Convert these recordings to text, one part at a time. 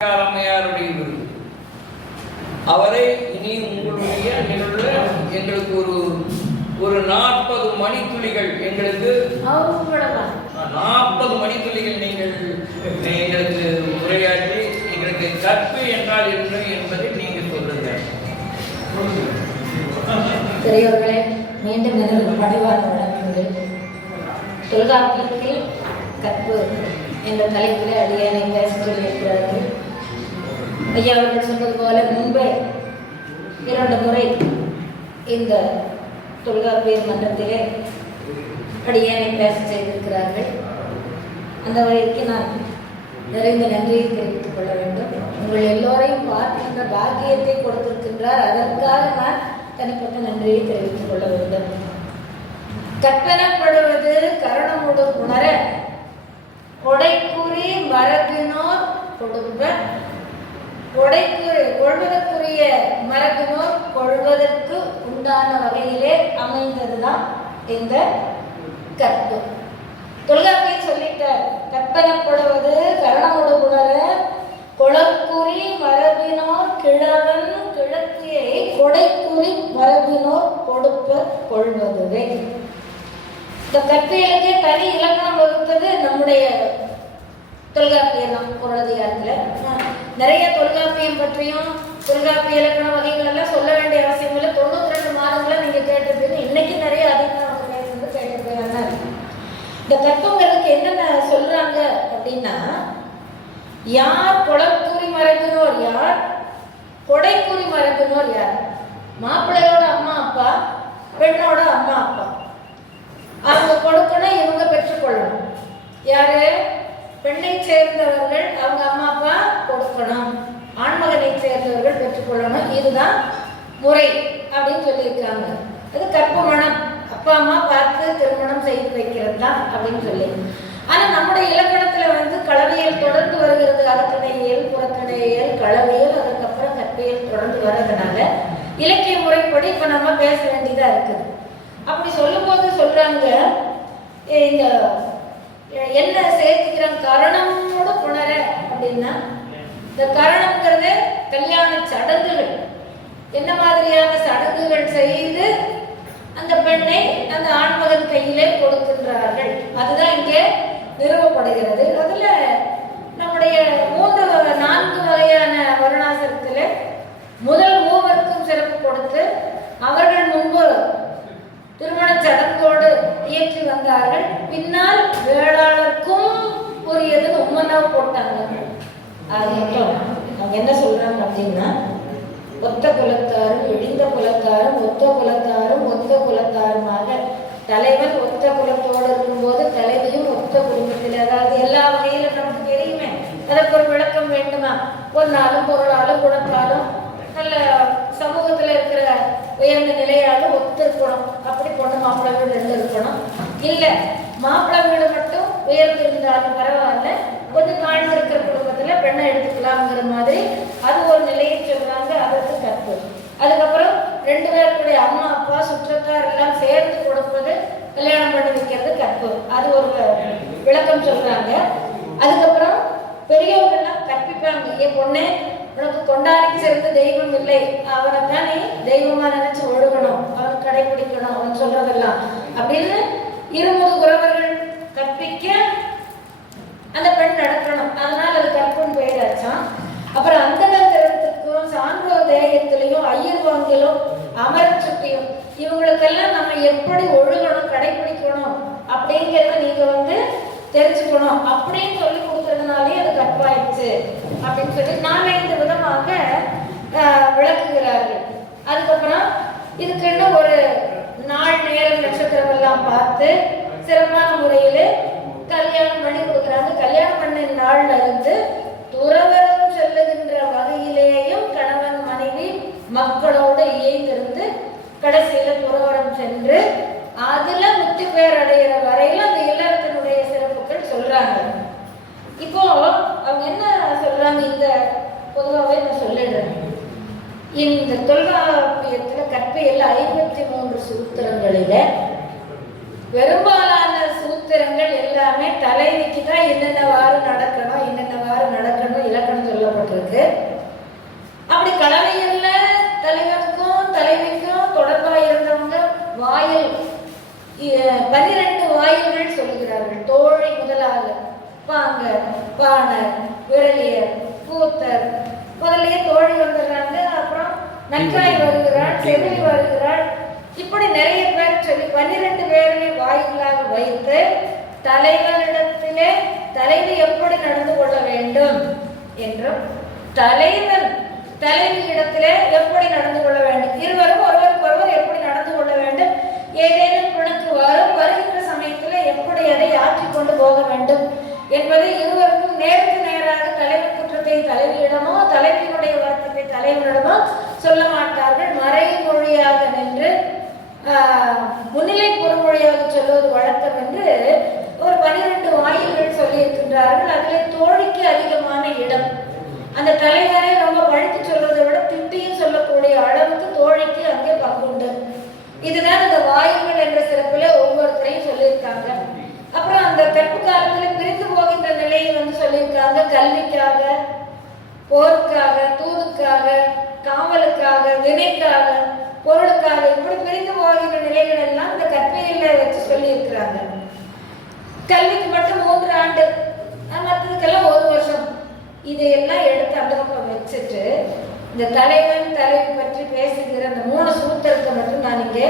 அம்மையாருடைய விருது அவரை இனி உங்களுடைய நிகழ்வுல எங்களுக்கு ஒரு ஒரு நாற்பது மணித்துளிகள் எங்களுக்கு. நாற்பது மணித்துளிகள் நீங்கள் எங்களுக்கு உரையாற்றி எங்களுக்கு கற்பு என்றால் என்ன என்பதை நீங்கள் சொல்லுங்க பெரியவர்களே மீண்டும் எனது பணிவான வணக்கங்கள் தொல்காப்பியத்தில் கற்பு என்ற தலைப்பில் அடியானை பேச சொல்லியிருக்கிறார்கள். ஐயா அவர்கள் சொன்னது போல முன்பே இரண்டு முறை இந்த தொல்காப்பியர் மன்றத்திலே அடியானை பேச செய்திருக்கிறார்கள். அந்த வகைக்கு நான் நிறைந்த நன்றியை தெரிவித்துக் கொள்ள வேண்டும். உங்கள் எல்லோரையும் பார்க்கின்ற பாக்கியத்தை கொடுத்திருக்கின்றார். அதற்காக நான் தனிப்பட்ட நன்றியை தெரிவித்துக் கொள்ள வேண்டும். கற்பனப்படுவது கரணமுடு உணர கொடைக்குறி மரபினோர் கொடுப்ப கொடைக்குறி கொள்வதற்குரிய மரபினோர் கொள்வதற்கு உண்டான வகையிலே அமைந்ததுதான் இந்த கற்பு. தொல்காப்பியர் கற்பனை கற்பனப்படுவது கரணமுடு உணர கொளக்குறி மரபினோர் கிழவன் கிழக்கியை கொடைக்குறி மரபினோர் கொடுப்ப கொள்வதுவே. இந்த கற்பியலுக்கு தனி இலக்கணம் வகுத்தது நம்முடைய தொல்காப்பியர் தான் பொருளதிகாரத்தில் நிறைய தொல்காப்பியம் பற்றியும் தொல்காப்பிய இலக்கண வகை எல்லாம் சொல்ல வேண்டிய அவசியம் இல்லை தொண்ணூத்தி ரெண்டு மாதங்களை நீங்க கேட்டிருப்பீங்க இன்னைக்கு நிறைய அதிகாரம் பேசுறது கேட்டு போய் இந்த கற்புங்கிறதுக்கு என்னென்ன சொல்றாங்க அப்படின்னா யார் கொடக்குறி மரபினோர் யார் கொடைக்குறி மரபினோர் யார் மாப்பிள்ளையோட அம்மா அப்பா பெண்ணோட அம்மா அப்பா அவங்க கொடுக்கணும் இவங்க பெற்றுக்கொள்ளணும் யாரு பெண்ணை சேர்ந்தவர்கள் அவங்க அம்மா அப்பா கொடுக்கணும். ஆண்மகனை சேர்ந்தவர்கள் பெற்றுக்கொள்ளணும். இதுதான் முறை அப்படின்னு சொல்லியிருக்காங்க. அது கற்பு மனம். அப்பா அம்மா பார்த்து திருமணம் செய்து வைக்கிறது தான் அப்படின்னு சொல்லி. ஆனா நம்முடைய இலக்கணத்துல வந்து கலவையில் தொடர்ந்து வருகிறது. அகத்திணையியல் புறத்திணையியல் களவியல் அதுக்கப்புறம் கற்பியல் தொடர்ந்து வர்றதுனால இலக்கிய முறைப்படி இப்ப நம்ம பேச வேண்டியதா இருக்குது. அப்படி சொல்லும்போது சொல்றாங்க இந்த என்ன சேர்த்துக்கிறாங்க கரணமோட புணர அப்படின்னா இந்த கரணம்ங்கிறது கல்யாண சடங்குகள். என்ன மாதிரியான சடங்குகள் செய்து அந்த பெண்ணை அந்த ஆண்மகன் கையிலே கொடுக்கின்றார்கள். அதுதான் இங்கே நிறுவப்படுகிறது. அதுல நம்முடைய மூன்று வகை- நான்கு வகையான வருணாசிரத்துல முதல் மூவருக்கும் சிறப்பு கொடுத்து அவர்கள் முன்பு திருமண சடங்கோடு இயற்றி வந்தார்கள். பின்னால் வேளாளருக்கும் எதை உம்மனா போட்டாங்க. அது மட்டும் அவங்க என்ன சொல்றாங்க அப்படின்னா ஒத்த குலத்தாரும் இடிந்த குலத்தாரும் ஒத்த குலத்தாரும் ஒத்த குலத்தாருமாக தலைவன் ஒத்த குலத்தோடு இருக்கும்போது தலைவியும் ஒத்த குடும்பத்தில். அதாவது எல்லா வகையிலும் நமக்கு தெரியுமே. அதற்கு ஒரு விளக்கம் வேண்டுமா? பொன்னாலும் பொருளாலும் குணத்தாலும் நல்ல உயர்ந்த நிலையாலும் ஒத்து இருக்கணும் அப்படி பொண்ணு மாப்பிள்ளை வீடு ரெண்டு இருக்கணும் இல்லை மாப்பிள்ளை வீடு மட்டும் உயர்ந்து இருந்தாலும் பரவாயில்ல. கொஞ்சம் தாழ்ந்து இருக்கிற குடும்பத்தில் பெண்ணை எடுத்துக்கலாம்ங்கிற மாதிரி அது ஒரு நிலையை சொல்கிறாங்க அதற்கு கற்பு. அதுக்கப்புறம் ரெண்டு பேருக்குடைய அம்மா அப்பா சுற்றத்தார் எல்லாம் சேர்ந்து கொடுப்பது கல்யாணம் பண்ணி வைக்கிறது கற்பு. அது ஒரு விளக்கம் சொல்கிறாங்க அதுக்கப்புறம் பெரியவங்கெல்லாம் கற்பிப்பாங்க. என் பொண்ணே உனக்கு கொண்டாடி சிறந்த தெய்வம் இல்லை. அவனை தானே தெய்வமா நினைச்சு ஒழுகணும் அவனை கடைபிடிக்கணும் அவன் சொல்றதெல்லாம். அப்படின்னு இருமுக குறவர்கள் கற்பிக்க அந்த பெண் நடக்கணும். அதனால அது கற்புன்னு பெயராச்சான் அப்புறம் அந்தனந்திரத்துக்கும் சான்றோர் தேயத்திலையும் ஐயர் வாங்கிலும் அமர சுட்டியும் இவங்களுக்கெல்லாம் நம்ம எப்படி ஒழுகணும் கடைபிடிக்கணும் அப்படிங்கிறத நீங்க வந்து தெரிஞ்சுக்கணும். அப்படின்னு சொல்லி கொடுக்கறதுனாலே அது கற்பாயிடுச்சு அப்படின்னு சொல்லி நாலஞ்சு விதமாக விளக்குகிறார்கள். அதுக்கப்புறம் இதுக்கு என்ன ஒரு நாள் நேரம் நட்சத்திரம் எல்லாம் பார்த்து சிறப்பான முறையில் கல்யாணம் பண்ணி கொடுக்குறாங்க. கல்யாணம் பண்ண நாள்ல இருந்து துறவரம் செல்லுகின்ற வகையிலேயும் கணவன் மனைவி மக்களோடு இயங்கிருந்து கடைசியில துறவரம் சென்று அதுல முத்து பேர் அடைகிற வரையில அந்த இல்லறத்தினுடைய சிறப்புகள் சொல்றாங்க இப்போ அவங்க என்ன சொல்றாங்க இந்த பொதுவாகவே நான் சொல்லிடுறேன் இந்த தொல்காப்பியத்துல கற்பியல் ஐம்பத்தி மூன்று சூத்திரங்களில பெரும்பாலான சூத்திரங்கள் எல்லாமே தலைவிக்கு தான் என்னென்னவாறு நடக்கணும் என்னென்னவாறு நடக்கணும் இலக்கணம் சொல்லப்பட்டிருக்கு. அப்படி கலவையில் தலைவனுக்கும் தலைவிக்கும் தொடர்பாக இருந்தவங்க வாயில் பன்னிரெண்டு பன்னிரண்டு வாயில்கள் சொல்லுகிறார்கள் தோழி முதலாக பாங்கர் பாணர் விரலியர் கூத்தர் முதல்லையே தோழி வந்துடுறாங்க அப்புறம் நன்றாய் வருகிறாள் செவிலி வருகிறாள். இப்படி நிறைய பேர் சொல்லி பன்னிரண்டு பேரை வாயிலாக வைத்து தலைவனிடத்திலே தலைவி எப்படி நடந்து கொள்ள வேண்டும் என்றும் தலைவன் தலைவியிடத்திலே எப்படி நடந்து கொள்ள வேண்டும் இருவரும் ஒருவருக்கு ஒருவர் எப்படி நடந்து கொள்ள வேண்டும் ஏதேனும் பிணக்கு வரும் வருகின்ற சமயத்தில் எப்படி அதை ஆற்றி கொண்டு போக வேண்டும் என்பதை இருவருக்கும் நேருக்கு நேராக தலைவர் குற்றத்தை தலைவியிடமோ தலைவியினுடைய வருத்தத்தை தலைவனிடமோ சொல்ல மாட்டார்கள் மறைமொழியாக நின்று முன்னிலை பொறுமொழியாக சொல்வது வழக்கம் என்று ஒரு பனிரெண்டு வாயில்கள் சொல்லியிருக்கின்றார்கள். அதில் தோழிக்கு அதிகமான இடம். அந்த தலைவரை ரொம்ப வழக்கு சொல்றதை விட திட்டியும் சொல்லக்கூடிய அளவுக்கு தோழிக்கு அங்கே பங்குண்டு. இதுதான் இந்த வாயுகள் என்ற சிறப்பில் ஒவ்வொருத்தரையும் சொல்லியிருக்காங்க. அப்புறம் அந்த கற்பு காலத்துல பிரிந்து போகின்ற நிலையை வந்து சொல்லியிருக்காங்க. கல்வி போருக்காக தூதுக்காக காவலுக்காக வினைக்காக பொருளுக்காக இப்படி பிரிந்து போகின்ற நிலைகள் எல்லாம் இந்த கற்பியில வச்சு சொல்லியிருக்கிறாங்க. கல்விக்கு மட்டும் மூன்று ஆண்டு மற்றதுக்கெல்லாம் ஒரு வருஷம். இதையெல்லாம் எடுத்து அந்த பக்கம் வச்சுட்டு இந்த தலைவன் தலைவி பற்றி பேசுகிற அந்த மூணு சூத்திரத்தை மட்டும் நான் இங்கே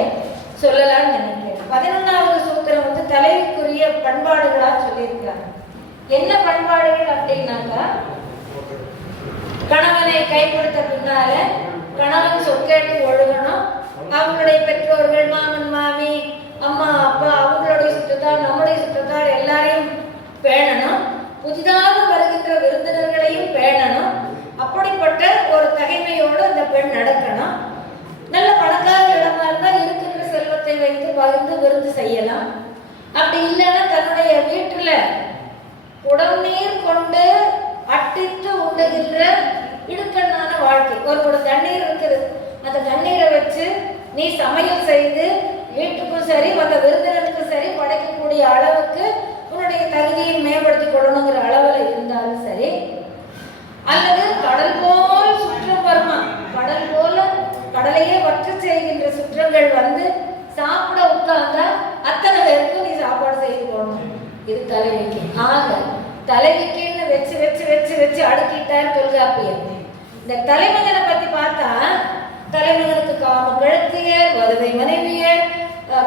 சொல்லலாம்னு நினைக்கிறேன். பதினொன்றாவது சூத்திரம் வந்து தலைவிக்குரிய பண்பாடுகளாக சொல்லியிருக்காங்க. என்ன பண்பாடுகள் அப்படின்னாக்கா கணவனை கைப்படுத்த பின்னால கணவன் சொற்கேட்டு ஒழுகணும். அவங்களுடைய பெற்றோர்கள் மாமன் மாமி அம்மா அப்பா அவங்களுடைய சுற்றத்தார் நம்முடைய சுற்றத்தார் எல்லாரையும் பேணணும். புதிதாக வருகின்ற விருந்தினர்களையும் பேணணும். அப்படிப்பட்ட ஒரு தகைமையோடு அந்த பெண் நடக்கணும். நல்ல பணக்கார இடமா இருந்தால் இருக்கின்ற செல்வத்தை வைத்து பகிர்ந்து விருந்து செய்யலாம். அப்படி இல்லைன்னா தன்னுடைய உடல் நீர் கொண்டு அட்டிட்டு உண்டுகின்ற இடுக்கண்ணான வாழ்க்கை. ஒரு கூட தண்ணீர் இருக்குது. அந்த தண்ணீரை வச்சு நீ சமையல் செய்து வீட்டுக்கும் சரி மற்ற விருந்தினருக்கும் சரி படைக்கக்கூடிய அளவுக்கு உன்னுடைய தகுதியை மேம்படுத்திக் கொள்ளணுங்கிற அளவில் இருந்தாலும் சரி அல்லது கடல் போல் சுற்றம் வருமா கடல் போல கடலையே வற்ற செய்கின்ற சுற்றங்கள் வந்து சாப்பிட உட்கார்ந்தா அத்தனை பேருக்கும் நீ சாப்பாடு செய்து போடணும். இது தலைவிக்கு ஆக தலைவிக்கு வச்சு வச்சு வச்சு வச்சு அடுக்கிட்டார் தொல்காப்பியர் இந்த தலைமகனை பத்தி பார்த்தா தலைமகனுக்கு காம கிழத்தியர் வதுவை மனைவியர்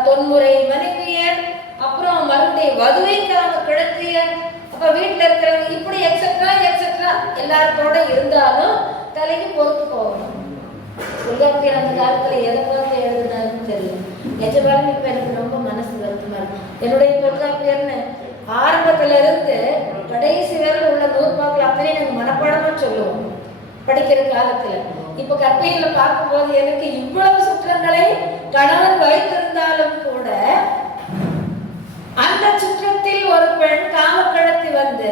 தொன்முறை மனைவியர் அப்புறம் மருந்தை வதுவை காம கிழத்தியர். அப்ப வீட்டுல இருக்கிறவங்க இப்படி எக்ஸட்ரா எக்ஸட்ரா எல்லாத்தோட இருந்தாலும் தலைக்கு பொறுத்து போகணும். தொல்காப்பியர் அந்த காலத்துல எதை பார்த்து எழுதுனாருன்னு தெரியல. நிஜமாலுமே இப்ப எனக்கு ரொம்ப மனசு வருத்தமா என்னுடைய தொல்காப்பியர்னு ஆரம்பத்துல இருந்து கடைசி வரை உள்ள நூற்பாக்கள் அப்படியே எனக்கு மனப்பாடமா சொல்லுவோம். படிக்கிற காலத்துல. இப்ப கற்பியில பார்க்கும்போது எனக்கு இவ்வளவு சுற்றங்களை கணவன் வைத்திருந்தாலும் கூட அந்த சுற்றத்தில் ஒரு பெண் காமக்கடத்தி வந்து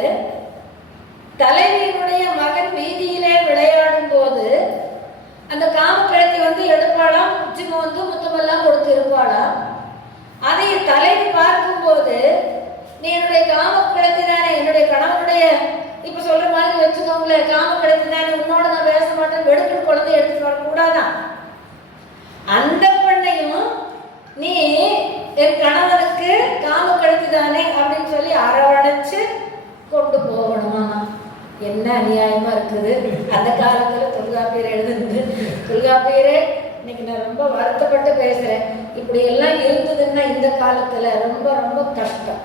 தலைவியினுடைய மகன் வீதியிலே விளையாடும் போது அந்த காமக்கிழத்தி வந்து எடுப்பாளாம் உச்சி வந்து முத்தமெல்லாம் கொடுத்து இருப்பாளாம் அதை தலைவி பார்க்கும்போது நீ என்னுடைய காமக்கிழத்தி தானே என்னுடைய கணவனுடைய இப்ப சொல்ற மாதிரி வச்சுக்கோங்களேன் காம காமக்கிழத்தி தானே உன்னோட நான் பேச மாட்டேன் வெடுக்கிற குழந்தை எடுத்துட்டு வரக்கூடாதான் அந்த பெண்ணையும் நீ என் கணவனுக்கு காம தானே அப்படின்னு சொல்லி அரவணைச்சு கொண்டு போகணுமா? என்ன அநியாயமா இருக்குது? அந்த காலத்துல தொல்காப்பியர் எழுதுனது. தொல்காப்பியரே இன்னைக்கு நான் ரொம்ப வருத்தப்பட்டு பேசுறேன். இப்படி எல்லாம் இருந்ததுன்னா இந்த காலத்துல ரொம்ப ரொம்ப கஷ்டம்.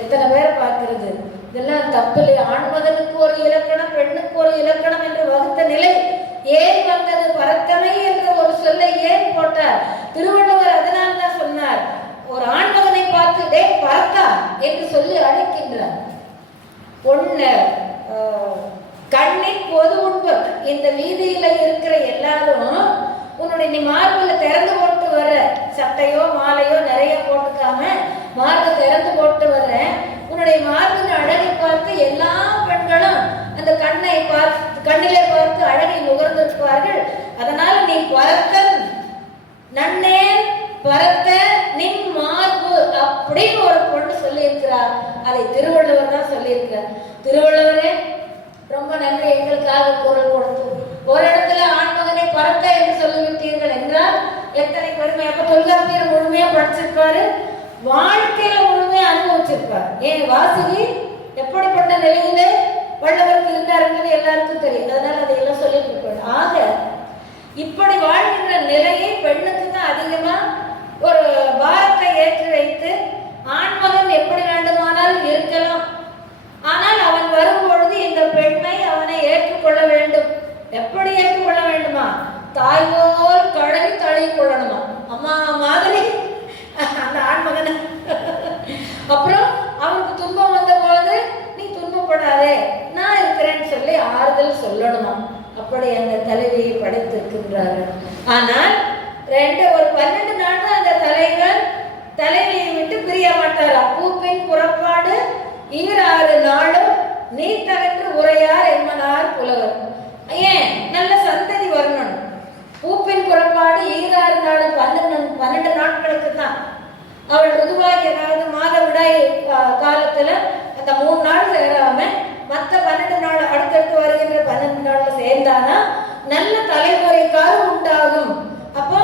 எத்தனை பேரை பார்க்கிறது? இதெல்லாம் தப்பு இல்லை ஆண்மகனுக்கு ஒரு இலக்கணம் பெண்ணுக்கு ஒரு இலக்கணம் என்று வகுத்த நிலை ஏன் வந்தது? பரத்தமை என்ற ஒரு சொல்லை ஏன் போட்டார்? திருவள்ளுவர் அதனால் தான் சொன்னார் ஒரு ஆண்மகனை பார்த்து டே பரத்தா என்று சொல்லி அழைக்கின்றார். பொண்ணு கண்ணின் பொது உண்பு இந்த வீதியில இருக்கிற எல்லாரும் உன்னுடைய நீ மார்பில் திறந்து போட்டு வர சட்டையோ மாலையோ நிறைய போட்டுக்காம மார்பை திறந்து போட்டு வர்றேன். உன்னுடைய மார்பின் அழகை பார்த்து எல்லா பெண்களும் அந்த கண்ணை பார்த்து கண்ணிலே பார்த்து அழகை நுகர்ந்திருப்பார்கள் அதனால் நீ பரத்த நன்னே பரத்த நின் மார்பு அப்படின்னு ஒரு பொண்ணு சொல்லியிருக்கிறார். அதை திருவள்ளுவர் தான் சொல்லியிருக்கிறார். திருவள்ளுவரே ரொம்ப நன்றி. எங்களுக்காக குரல் கொடுத்து ஒரு இடத்துல ஆண்மகனை பரத்த என்று சொல்லிவிட்டீர்கள் என்றால் எத்தனை பெருமை. அப்ப தொல்காப்பியர் முழுமையா படிச்சிருப்பாரு. வாழ்க்கையில முழுமையா அனுபவிச்சிருப்பார். ஏன் வாசுகி எப்படிப்பட்ட நிலையிலே வல்லவருக்கு இருந்தார் எல்லாருக்கும் தெரியும். அதனால அதையெல்லாம் சொல்லிட்டு இருப்பாரு ஆக இப்படி வாழ்கின்ற நிலையை பெண்ணுக்கு தான் அதிகமா ஒரு பாரத்தை ஏற்றி வைத்து ஆண்மகன் எப்படி வேண்டுமானாலும் இருக்கலாம். ஆனால் அவன் வரும்பொழுது இந்த பெண்மை அவனை ஏற்றுக்கொள்ள வேண்டும். எப்படி ஏற்றுக்கொள்ள வேண்டுமா? தாய் போல் கழறி தழி கொள்ளணுமா? அம்மா மாதிரி அந்த ஆண்மகன். அப்புறம் அவனுக்கு துன்பம் வந்த போது நீ துன்பப்படாதே நான் இருக்கிறேன்னு சொல்லி ஆறுதல் சொல்லணுமா அப்படி அந்த தலைவியை படைத்திருக்கின்றார்கள். ஆனால் ரெண்டு ஒரு பன்னெண்டு நாள் தான் அந்த தலைவர் தலைவியை விட்டு பிரிய மாட்டாரா. பூப்பின் புறப்பாடு ஈராறு நாளும் நீ தகன்று உரையார் என்பனார் புலவர். ஏன்? நல்ல சந்ததி வரணும். பூப்பின் புறப்பாடு ஈராறு நாளும் பன்னெண்டு பன்னெண்டு நாட்களுக்கு தான் அவள் ருதுவாகி அதாவது மாதவிடாய் கா- காலத்துல அந்த மூணு நாள் சேராம மற்ற பன்னெண்டு நாள் அடுத்தடுத்து வருகின்ற பன்னெண்டு நாள்ல சேர்ந்தானா நல்ல தலைமுறை கரு உண்டாகும். அப்போ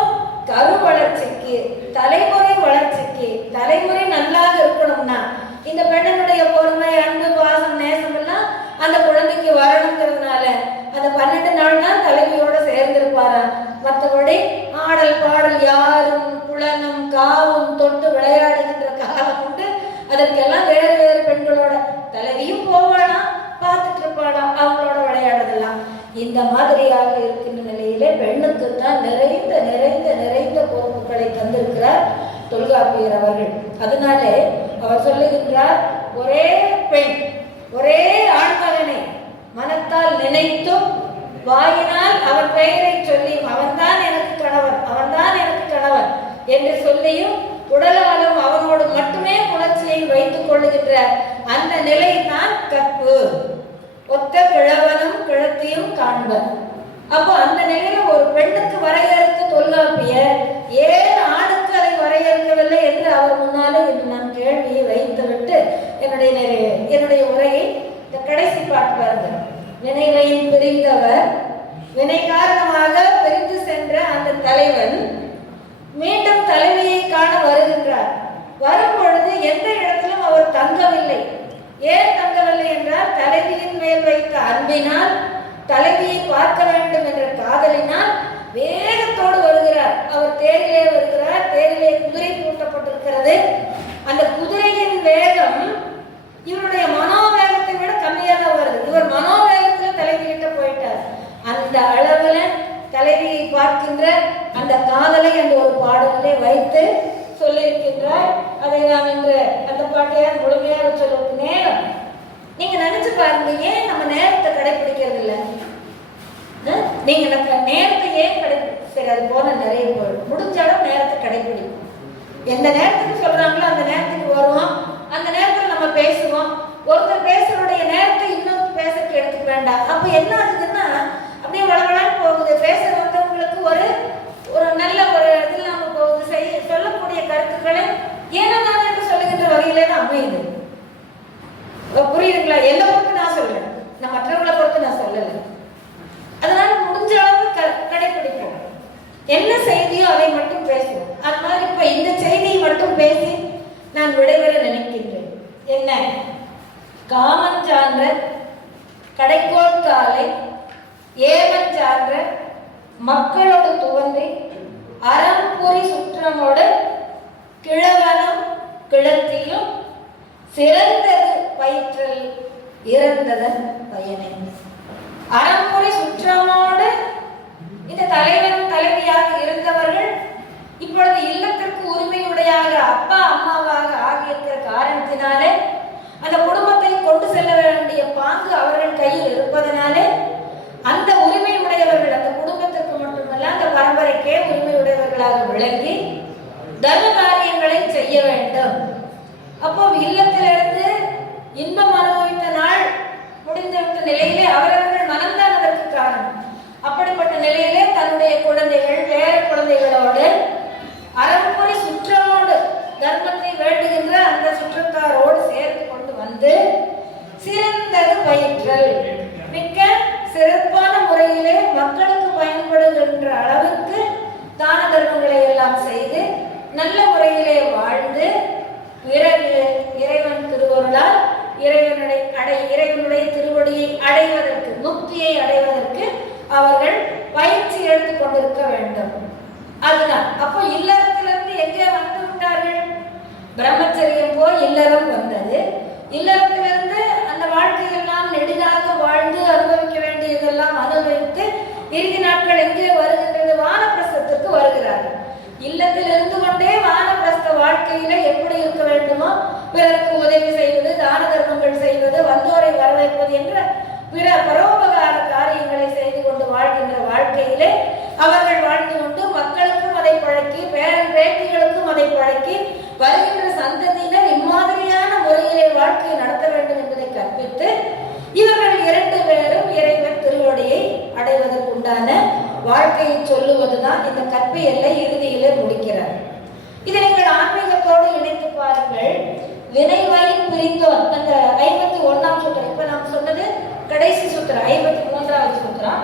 கரு வளர்ச்சிக்கு தலைமுறை வளர்ச்சிக்கு தலைமுறை நல்லாக இருக்கணும்னா இந்த பெண்ணனுடைய பொறுமை அன்பு பாசம் நேசம் எல்லாம் அந்த குழந்தைக்கு வரணுங்கிறதுனால அந்த பன்னெண்டு நாள் தான் தலைவியோட சேர்ந்திருப்பாரா? மற்றபடி ஆடல் பாடல் யாரும் புலனும் காவும் தொட்டு விளையாடுகின்ற காலம் உண்டு. அதற்கெல்லாம் வேறு வேறு பெண்களோட தலைவியும் போவானா? பார்த்துட்டு இருப்பானா? அவங்களோட விளையாடுறதெல்லாம். இந்த மாதிரியாக இருக்கின்ற நிலையிலே பெண்ணுக்கு தான் நிறைந்த நிறைந்த நிறைந்த பொறுப்புகளை தந்திருக்கிறார் தொல்காப்பியர் அவர்கள். அதனாலே அவர் சொல்லுகின்றார் ஒரே பெண் ஒரே ஆண்மகனை மனத்தால் நினைத்தும் வாயினால் அவன் பெயரை சொல்லியும் அவன்தான் எனக்கு கணவன் அவன்தான் எனக்கு கணவன். என்று சொல்லியும் உடலாலும் அவனோடு மட்டுமே உணர்ச்சியை வைத்துக் கொள்ளுகின்ற அந்த நிலை தான் கற்பு. ஒத்த கிழவனும் கிழத்தியும் காண்பர் அப்போ அந்த நிலையில ஒரு பெண்ணுக்கு வரையறுத்து தொல்காப்பியர் ஏன் ஆணுக்கு அதை வரையறுக்கவில்லை என்று அவர் முன்னாலும் இன்று நான் கேள்வியை வைத்துவிட்டு என்னுடைய நிறைய என்னுடைய உரையை இந்த கடைசி பாட்டு பாருங்க நினைவையும் பிரிந்தவர் வினை காரணமாக பிரிந்து சென்ற அந்த தலைவன் மீண்டும் தலைவியை காண வருகின்றார். வரும் பொழுது எந்த இடத்திலும் அவர் தங்கவில்லை. ஏன் தங்கவில்லை என்றால் தலைவியின் மேல் வைத்த அன்பினால் தலைவியை பார்க்க வேண்டும் என்ற காதலினால் வேகத்தோடு வருகிறார். அவர் தேரிலே வருகிறார். தேரிலே குதிரை பூட்டப்பட்டிருக்கிறது. அந்த குதிரையின் வேகம் இவருடைய மனோவேகத்தை விட கம்மியாக தான் வருது. இவர் மனோவேகத்தில் தலைவியிட்ட போயிட்டார். அந்த அளவுல தலைவியை பார்க்கின்ற அந்த காதலை அந்த ஒரு பாடலிலே வைத்து சொல்லியிருக்கின்றார். அதை நாம் இன்று அந்த பாட்டையார் முழுமையாக சொல்லுவது நேரம்? நீங்க நினைச்சு பாருங்க ஏன் நம்ம நேரத்தை கடைபிடிக்கிறது இல்லை? நீங்க நம்ம நேரத்தை ஏன் கடை சரி அது போல நிறைய போயிடும் முடிஞ்ச அளவு நேரத்தை கடைபிடிக்கும் எந்த நேரத்துக்கு சொல்றாங்களோ அந்த நேரத்துக்கு வருவோம். அந்த நேரத்தில் நம்ம பேசுவோம். ஒருத்தர் பேசுறதுடைய நேரத்தை இன்னொரு பேசுறதுக்கு எடுத்துக்க வேண்டாம். அப்ப என்ன ஆகுதுன்னா அப்படியே வளவளான்னு போகுது பேசுற வந்தவங்களுக்கு ஒரு ஒரு நல்ல ஒரு இது இல்லாம போகுது செய்ய சொல்லக்கூடிய கருத்துக்களை ஏனோ நான் என்று சொல்லுகின்ற வகையிலே தான் அமையுது. புரியுதுங்களா? எந்த பொறுத்து நான் சொல்றேன் நான் மற்றவங்களை பொறுத்து நான் சொல்லலை. அதனால முடிஞ்ச அளவு கடைபிடிப்போம் என்ன செய்தியோ அதை மட்டும் பேசுவோம். அது மாதிரி இப்ப இந்த செய்தியை மட்டும் பேசி நான் விடைபெற நினைக்கின்றேன். என்ன? காமன் சான்ற கடைக்கோள் காலை ஏமன் சார்ந்த மக்களோடு துவன்றி அறம்புரி சுற்றமோடு கிழவனும் கிழத்தியும் சிறந்தது பயிற்றல் இறந்ததன் பயனை. அறம்புரி சுற்றமோடு இந்த தலைவன் தலைவியாக இருந்தவர்கள் இப்பொழுது இல்லத்திற்கு உரிமையுடையாக அப்பா அம்மாவாக ஆகியிருக்கிற காரணத்தினாலே அந்த குடும்பத்தை கொண்டு செல்ல வேண்டிய பாங்கு அவர்கள் கையில் இருப்பதனாலே அந்த உரிமை உடையவர்கள் அந்த குடும்பத்திற்கு மட்டுமல்ல அந்த பரம்பரைக்கே உரிமை உடையவர்களாக விளங்கி தர்ம காரியங்களை செய்ய வேண்டும். அப்போ இல்லத்திலிருந்து இன்பம் அனுபவித்த நாள் முடிந்துவிட்ட நிலையிலே அவரவர்கள் மனம்தான் அதற்கு காரணம் அப்படிப்பட்ட நிலையிலே தன்னுடைய குழந்தைகள் பேர குழந்தைகளோடு அறமுறை சுற்றமோடு தர்மத்தை வேண்டுகின்ற அந்த சுற்றத்தாரோடு சேர மக்களுக்கு பயன்படுகின்ற அளவுக்கு தான தர்மங்களை எல்லாம் செய்து நல்ல முறையிலே வாழ்ந்து பிறகு இறைவன் திருவருளால் இறைவனுடைய அடை இறைவனுடைய திருவடியை அடைவதற்கு முக்தியை அடைவதற்கு அவர்கள் பயிற்சி எடுத்துக் கொண்டிருக்க வேண்டும் அதுதான் அப்போ இல்லறத்திலிருந்து எங்கே வந்து விட்டார்கள் பிரம்மச்சரியம் போய் இல்லறம் வந்தது இல்லறத்திலிருந்து அந்த வாழ்க்கையெல்லாம் நெடிதாக வாழ்ந்து அனுபவிக்க வேண்டியதெல்லாம் அனுபவித்து இறுதி நாட்கள் எங்கே வருகின்றது வானப்பிரசத்துக்கு வருகிறார்கள் இல்லத்தில் இருந்து கொண்டே வானப்பிரஸ்த வாழ்க்கையில எப்படி இருக்க வேண்டுமோ பிறருக்கு உதவி செய்வது தான தர்மங்கள் செய்வது வந்தோரை வரவேற்பது என்ற பிற பரோபகார காரியங்களை செய்து கொண்டு வாழ்கின்ற வாழ்க்கையிலே அவர்கள் வாழ்ந்து கொண்டு மக்களுக்கும் அதை பழக்கி பேரன் பேட்டிகளுக்கும் அதை பழக்கி வருகின்ற சந்ததியினர் இம்மாதிரியான முறையிலே வாழ்க்கை நடத்த வேண்டும் என்பதை கற்பித்து இவர்கள் இரண்டு பேரும் இறைவன் திருவடியை அடைவதற்குண்டான வாழ்க்கையை சொல்லுவதுதான் இந்த கற்பை எல்லை இறுதியிலே முடிக்கிறார் இதை நீங்கள் ஆன்மீகத்தோடு இணைத்து பாருங்கள். வினைவாயின் பிரிந்தோன் அந்த ஐம்பத்தி ஒன்றாம் சூத்திரம். இப்ப நாம் சொன்னது கடைசி சூத்திரம் ஐம்பத்தி மூன்றாவது சூத்திரம்.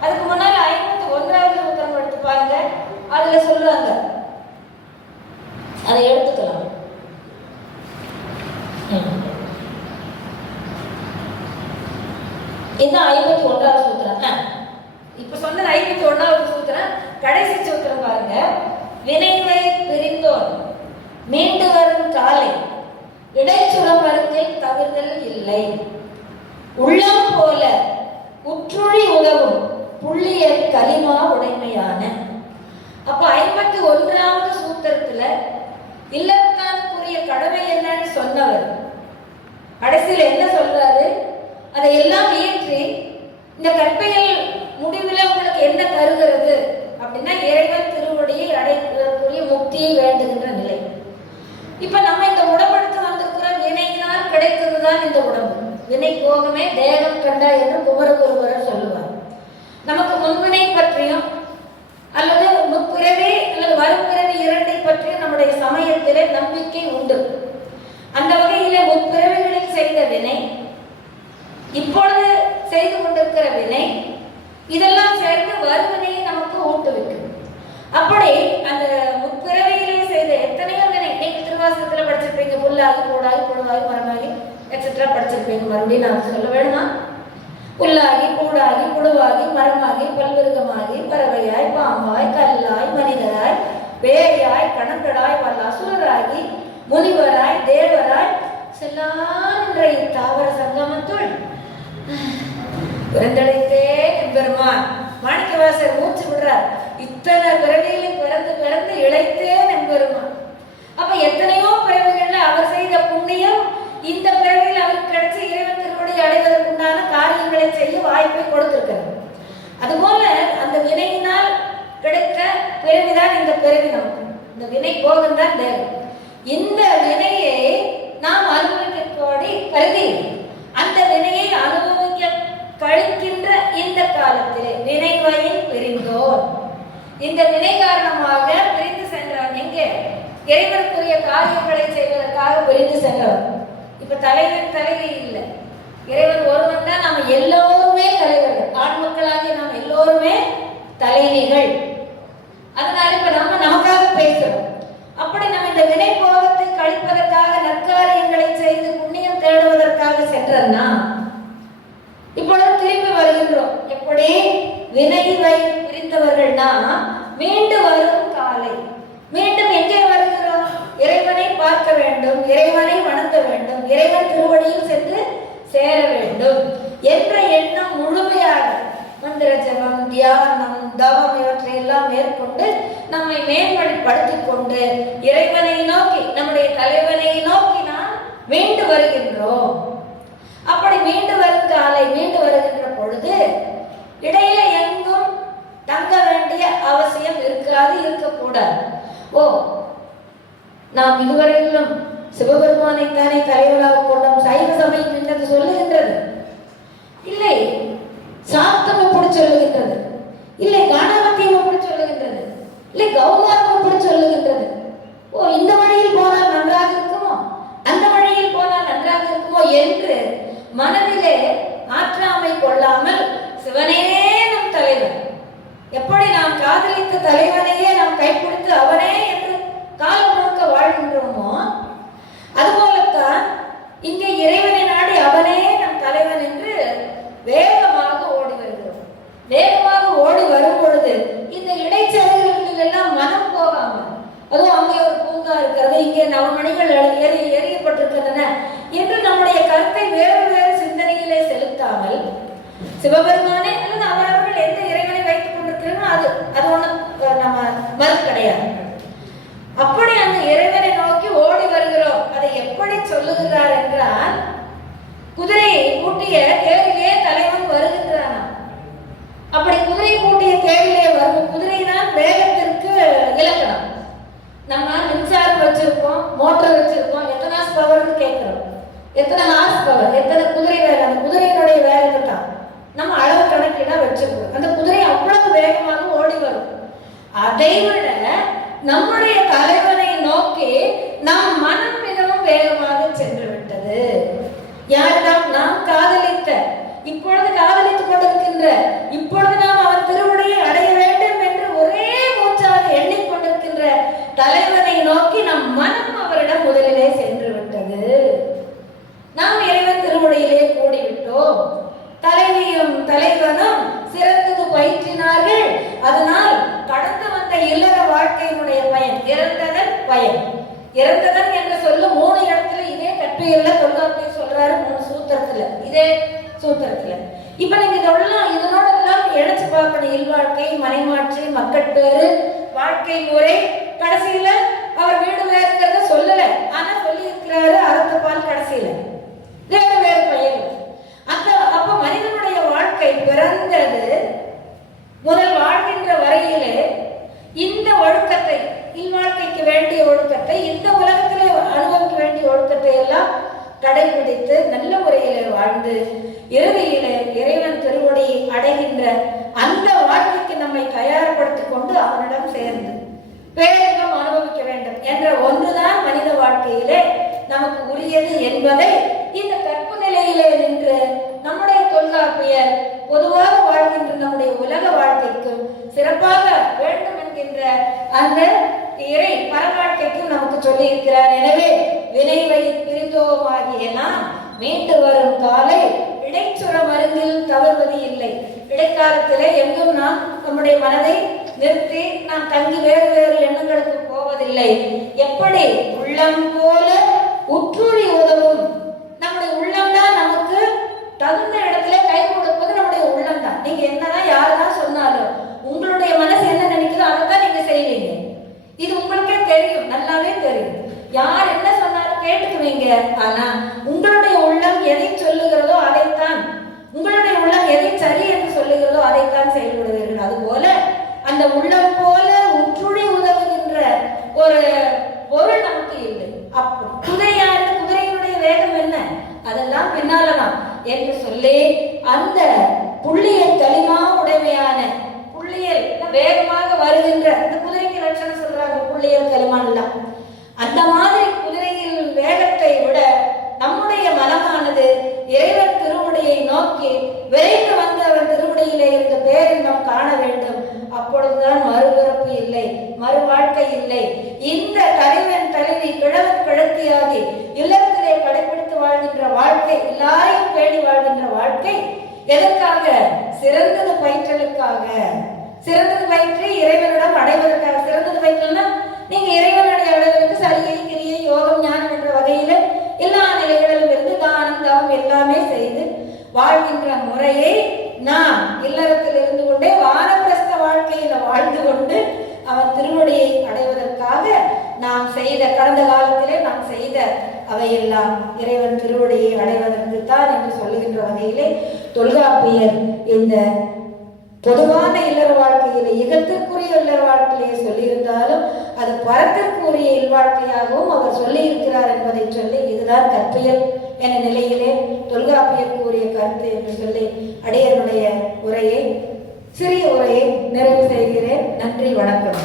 அதுக்கு முன்னால் ஐம்பத்தி ஒன்றாவது சூத்திரம் எடுத்து பாருங்க. அதுல சொல்லுவாங்க. அதை எடுத்துக்கலாம். ம். ஐம்பத்தி ஒன்றாவது சூத்திரம் ஆ. இப்ப சொன்னது ஐம்பத்தி ஒன்றாவது சூத்திரம் கடைசி சூத்திரம் பாருங்க வினைவை பிரிந்தோர். மீண்டு வரும் காலை இடைச்சுரம் வருத்தில் தவிர்தல் இல்லை. உள்ளம் போல உற்றுழி உதவும் புள்ளியல் கலிமா உடைமையான. அப்ப ஐம்பத்தி ஒன்றாவது சூத்திரத்துல இல்லத்தானுக்குரிய கடமை என்னன்னு சொன்னவர். கடைசியில் என்ன சொல்றாரு? அதை எல்லாம் இயற்றி இந்த கற்பையில் முடிவில் உங்களுக்கு என்ன தருகிறது? அப்படின்னா இறைவன் திருவடியை முக்தியை வேண்டுகின்ற நிலை. இப்ப நம்ம இந்த உடம்பெடுத்து வந்திருக்கிறோம் வினையினால் கிடைத்தது தான் இந்த உடம்பு. வினை போகமே தேகம் கண்டா என்று குமரகுருவரர் சொல்லுவார் நமக்கு முன்வினை பற்றியும் அல்லது முற்பிறவி அல்லது வரும்பிறவி இரண்டை பற்றியும் நம்முடைய சமயத்திலே நம்பிக்கை உண்டு அந்த வகையிலே முற்பிறவிகளில் செய்த வினை இப்பொழுது செய்து கொண்டிருக்கிற வினை இதெல்லாம் சேர்ந்து வருவினையை நமக்கு ஊட்டுவிக்கும் அப்படி அந்த முற்பிறவியிலே செய்த எத்தனையோ வினை நீங்க திருவாசகத்துல படிச்சிருப்பீங்க புல்லாகி கூடாகி புழுவாகி மரமாகி எக்ஸெட்ரா படிச்சிருப்பீங்க மறுபடியும் நான் சொல்ல வேணுமா புல்லாகி பூடாகி புழுவாகி மரமாகி பல்விருகமாகி பறவையாய் பாம்பாய் கல்லாய் மனிதராய் பேயாய் கணக்கடாய் பல அசுரராகி முனிவராய் தேவராய் செல்லான்ற இத்தாவர சங்கமத்துள். பிறந்தடைத்தே எம்பெருமான். மாணிக்கவாசர் மூச்சு விடுறார். இத்தனை பிறவியிலும் பிறந்து பிறந்து இழைத்தே நம்பெருமான் அப்ப எத்தனையோ பிறவிகள்ல அவர் செய்த புண்ணியம் இந்த பிறவியில் அவருக்கு கிடைச்ச இறைவன் திருவடி அடைவதற்குண்டான காரியங்களை செய்ய வாய்ப்பை கொடுத்திருக்கிறது. அதுபோல அந்த வினையினால் கிடைத்த பிறவிதான் இந்த பிறவி நமக்கு. இந்த வினை போகும் தான் தேவை. இந்த வினையை நாம் அனுபவிக்கோடி கருதி. அந்த வினையை அனுபவிக்க கழிக்கின்ற இந்த காலத்திலே நினைவையும் பிரிந்தோம். இந்த வினை காரணமாக பிரிந்து சென்றவன் எங்கே? இறைவனுக்குரிய காரியங்களை செய்வதற்காக பிரிந்து சென்றவன் இப்ப தலைவன் தலைவி இல்லை. இறைவன் ஒருவன் தான் நாம் எல்லோருமே தலைவர்கள். ஆண் மக்களாகிய நாம் எல்லோருமே தலைவிகள். அதனால இப்ப நம்ம நமக்காக பேசுறோம். அப்படி நம்ம இந்த வினை போகத்தை கழிப்பதற்காக நற்காரியங்களை செய்து புண்ணியம் தேடுவதற்காக சென்றார்னா இப்பொழுது திரும்பி வருகின்றோம். எப்படி வினை வை புரிந்தவர்கள்னா மீண்டு வரும் காலை. மீண்டும் எங்கே வருகிறோம்? இறைவனை பார்க்க வேண்டும் இறைவனை வணங்க வேண்டும் இறைவன் திருவடியில் சென்று சேர வேண்டும் என்ற எண்ணம் முழுமையாக மந்திர ஜபம் தியானம் தவம் இவற்றை எல்லாம் மேற்கொண்டு நம்மை மேம்படுத்திக் கொண்டு இறைவனை நோக்கி நம்முடைய தலைவனை நோக்கி நாம் மீண்டு வருகின்றோம் அப்படி மீண்டு வரும் காலை மீண்டு வருகின்ற பொழுது இடையில எங்கும் தங்க வேண்டிய அவசியம் இருக்காது இருக்கக்கூடாது. ஓ நாம் இதுவரையிலும் சிவபெருமானை தானே தலைவராக கொண்டோம் சைவ சமயம் என்றது சொல்லுகின்றது? இல்லை சாத்தம் எப்படி சொல்லுகின்றது? இல்லை காணாமத்தியம் எப்படி சொல்லுகின்றது? இல்லை கௌமாரம் எப்படி சொல்லுகின்றது? ஓ இந்த வழியில் போனால் நன்றாக இருக்குமோ? அந்த வழியில் போனால் நன்றாக இருக்குமோ என்று மனதிலே மாற்றாமை கொள்ளாமல் சிவனே நம் தலைவர். எப்படி நாம் காதலித்த தலைவனையே நாம் கைப்பிடித்து அவனே என்று காலம் முழுக்க வாழ்கின்றோமோ அதுபோலத்தான் இங்கே இறைவனை நாடி அவனே நம் தலைவன் என்று வேகமாக ஓடி வருகிறோம் வேகமாக ஓடி வரும் பொழுது இந்த இடைச்செருகளில் எல்லாம் மனம் போகாமல் அதுவும் அங்கே ஒரு பூங்கா இருக்கிறது இங்கே நவமணிகள் எரி எரியப்பட்டிருக்கின்றன என்று நம்முடைய கருத்தை வேறு வேறு சிந்தனையிலே செலுத்தாமல் சிவபெருமானே அல்லது அவரவர்கள் எந்த இறைவனை வைத்துக் கொண்டிருக்கிறோமோ அது அது ஒன்றும் நம்ம மறு கிடையாது அப்படி அந்த இறைவனை நோக்கி ஓடி வருகிறோம் அதை எப்படி சொல்லுகிறார் என்றால் குதிரையை பூட்டிய தேரிலே தலைவன் வருகின்றானாம். அப்படி குதிரை பூட்டிய தேரிலே வரும் குதிரை தான் வேகத்திற்கு இலக்கணம் நம்ம மின்சாரம் வச்சிருக்கோம் மோட்டார் வச்சிருக்கோம் எத்தனை ஹார்ஸ் பவர்னு கேட்கிறோம். எத்தனை ஹார்ஸ் பவர் எத்தனை குதிரை வேகம் அந்த குதிரையினுடைய வேகத்தை தான் நம்ம அளவு கணக்கிட வச்சிருக்கோம் அந்த குதிரை அவ்வளவு வேகமாக ஓடி வரும். அதை விட நம்முடைய தலைவனை நோக்கி நாம் மனம் மிகவும் வேகமாக சென்று விட்டது. யாரெல்லாம் நாம் காதலித்த இப்பொழுது காதலித்துக் கொண்டிருக்கின்ற இப்பொழுது நாம் அவர் திருவுடையை அடைய வேண்டும் என்று ஒரே மூச்சாக எண்ணிக்கொண்டிருக்கின்ற தலைவனை நோக்கி நம் மனம் அவரிடம் முதலிலே சென்று விட்டது நாம் இறைவன் திருவுடையிலே கூடிவிட்டோம். தலைவியும் தலைவனும் சிறந்தது பயிற்றினார்கள். அதனால் கடந்து வந்த இல்லற வாழ்க்கையினுடைய பயன் இறந்ததன் பயன். இறந்ததன் என்று சொல்லும் மூணு இடத்துல இதே கற்பியல்ல தொல்காப்பிய சொல்றாரு மூணு சூத்திரத்துல. இதே சூத்திரத்துல. இப்ப நீங்க இதெல்லாம் இதனோட எல்லாம் இணைச்சு பார்க்கணும். இல்வாழ்க்கை மனைமாட்சி மக்கட்பேறு வாழ்க்கை முறை. கடைசியில அவர் வீடு வேறுங்கிறத சொல்லல. ஆனா சொல்லி இருக்கிறாரு அறத்தப்பால் கடைசியில. வேறு வேறு பையன் அந்த அப்ப மனிதனுடைய வாழ்க்கை பிறந்தது முதல் வாழ்கின்ற வரையிலே இந்த ஒழுக்கத்தை இல்வாழ்க்கைக்கு வேண்டிய ஒழுக்கத்தை இந்த உலகத்திலே அனுபவிக்க வேண்டிய ஒழுக்கத்தை எல்லாம் கடைபிடித்து நல்ல முறையில வாழ்ந்து இறுதியில இறைவன் திருவடியை அடைகின்ற அந்த வாழ்க்கைக்கு நம்மை தயார்படுத்திக் கொண்டு அவனிடம் சேர்ந்து பேரின்பம் அனுபவிக்க வேண்டும் என்ற ஒன்றுதான் மனித வாழ்க்கையிலே நமக்கு உரியது என்பதை இந்த கற்பு நிலையிலே நின்று நம்முடைய தொல்காப்பியர் பொதுவாக வாழ்கின்ற நம்முடைய உலக வாழ்க்கைக்கும் சிறப்பாக வேண்டும் என்கின்ற அந்த இறை பரவாழ்க்கைக்கும் நமக்கு சொல்லி இருக்கிறார் எனவே வினைவை பிரிந்தோமாகிய நாம் மீண்டு வரும் காலை இடைச்சுர மருந்தில் தவறுவது இல்லை. இடைக்காலத்திலே எங்கும் நாம் நம்முடைய மனதை நிறுத்தி நாம் தங்கி வேறு வேறு எண்ணங்களுக்கு போவதில்லை. எப்படி உள்ளம் போல உற்றுழி உதவும் நம்முடைய உள்ளம் தான் நமக்கு தகுந்த இடத்துல கை கொடுப்பது நம்முடைய உள்ளம் தான் நீங்க என்னதான் யாருதான் சொன்னாலும் உங்களுடைய மனசு என்ன நினைக்குதோ அதைத்தான் நீங்க செய்வீங்க இது உங்களுக்கே தெரியும். நல்லாவே தெரியும். யார் என்ன சொன்னாலும் கேட்டுக்குவீங்க. ஆனா உங்களுடைய உள்ளம் எதை சொல்லுகிறதோ அதைத்தான் உங்களுடைய உள்ளம் எதை சரி என்று சொல்லுகிறதோ அதைத்தான் செயல்படுவீர்கள். அதுபோல அந்த உள்ளம் போல உற்றுழி உதவுகின்ற ஒரு பொருள் நமக்கு இல்லை அப்படி குதிரையாரு குதிரையினுடைய வேகம் என்ன அதெல்லாம் பின்னாலதான் என்று சொல்லி அந்த புள்ளியல் களிமா உடைமையான புள்ளியல் வேகமாக வருகின்ற அந்த குதிரைக்கு லட்சணம் சொல்றாங்க புள்ளியல் களிமான்லாம் அந்த மாதிரி குதிரையில் வேகத்தை விட நம்முடைய மனமானது இறைவன் திருமுடியை நோக்கி விரைந்து வந்து அவர் திருமுடியிலே இருந்த பேரின்பம் காண வேண்டும் அப்பொழுதுதான் மறுபிறப்பு இல்லை மறு வாழ்க்கை இல்லை இந்த தலைவன் தலைவி கிழவன் கிழத்தியாகி இல்லத்திலே கடைபிடித்து வாழ்கின்ற வாழ்க்கை எல்லாரையும் பேணி வாழ்கின்ற வாழ்க்கை எதற்காக சிறந்தது பயிற்றலுக்காக சிறந்தது பயிற்று இறைவனிடம் அடைவதற்காக சிறந்தது பயிற்றல்னா நீங்க இறைவனுடைய அடைவதற்கு சரியை கிரியை யோகம் ஞானம் என்ற வகையில எல்லா நிலைகளிலும் இருந்து தானம் தவம் எல்லாமே செய்து வாழ்கின்ற முறையை நாம் இல்லறத்தில் இருந்து கொண்டே வானப்பிரஸ்த வாழ்க்கையில வாழ்ந்து கொண்டு அவன் திருவடியை அடைவதற்காக நாம் செய்த கடந்த காலத்திலே நாம் செய்த அவையெல்லாம் இறைவன் திருவடியை அடைவதற்கு தான் என்று சொல்லுகின்ற வகையிலே தொல்காப்பியர் இந்த பொதுவான இல்லற வாழ்க்கையிலே இகத்திற்குரிய இல்லற வாழ்க்கையிலே சொல்லியிருந்தாலும் அது பரத்திற்குரிய இல்வாழ்க்கையாகவும் அவர் சொல்லி இருக்கிறார் என்பதை சொல்லி இதுதான் கற்பியல். என நிலையிலே தொல்காப்பியர் கூறிய கருத்து என்று சொல்லி அடையருடைய உரையை சிறிய உரையை நிறைவு செய்கிறேன். நன்றி வணக்கம்.